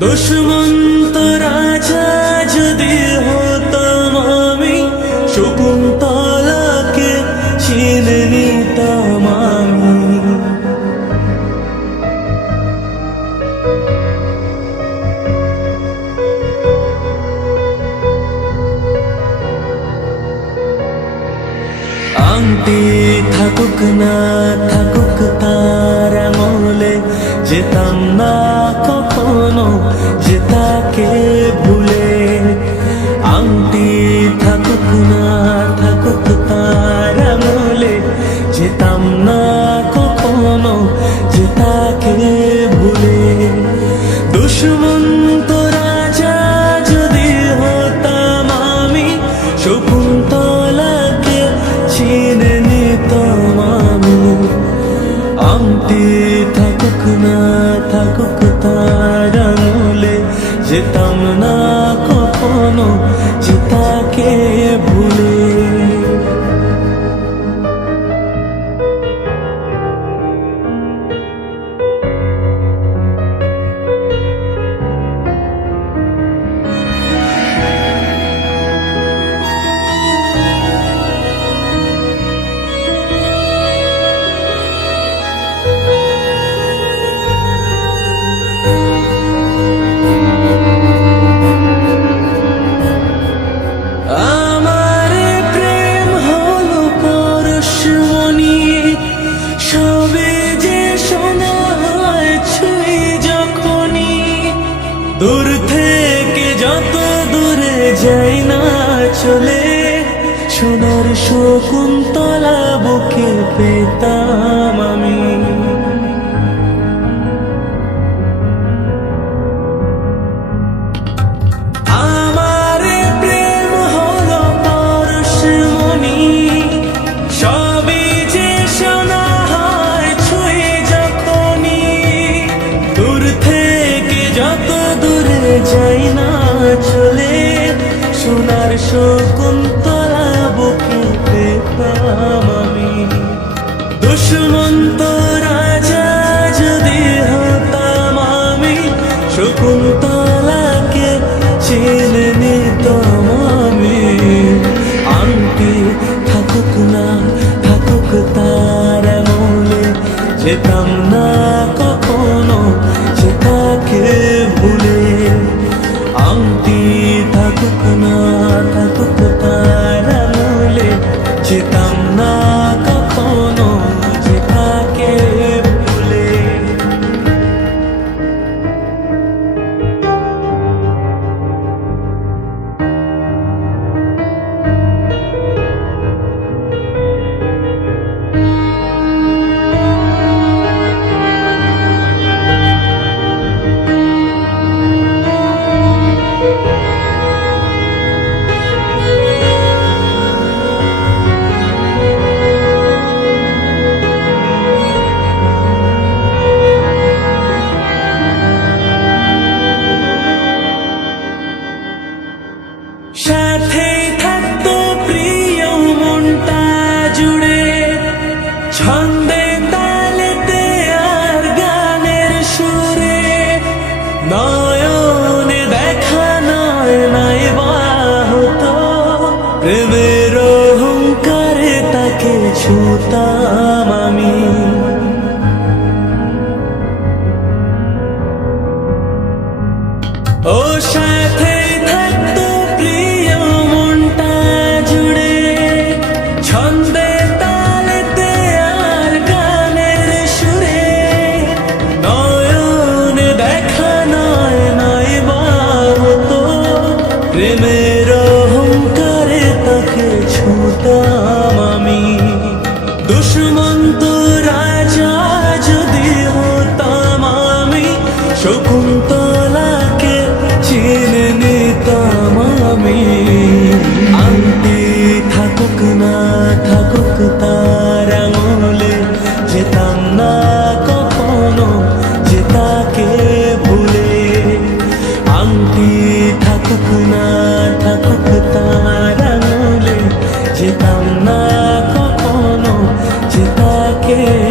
দুষ্মন্ত রাজা যদি হতাম আমি শকুন্তলাকে চিনে নিতাম আমি আংটি থাকুক না থাকুক তার আমলে, যেতাম না কখনো যে তাকে ভুলে আংটি থাকুক না, থাকুক তার আমলে যেতাম না কখনো যে তাকে ভুলে। দুষ্মন্ত যেতাম না কখনো যে তাকে ভুলে সোনার শকুন্তলা বুকে পেতাম আমি। যেতাম না কখনো সেটাকে ভুলে আংটি থাকুক না থাকুক তার মূলে যেতাম সাথে থাকতো প্রিয় মনটা জুড়ে। ছন্দে তালেতে আর গানের সুরে। নয়নে দেখা নয়, নাই হতো প্রেমের অহংকারে তাকে ছুতাম আমি। ছুতাম আমি দুষ্মন্ত রাজা যদি হতাম আমি শকুন্ত que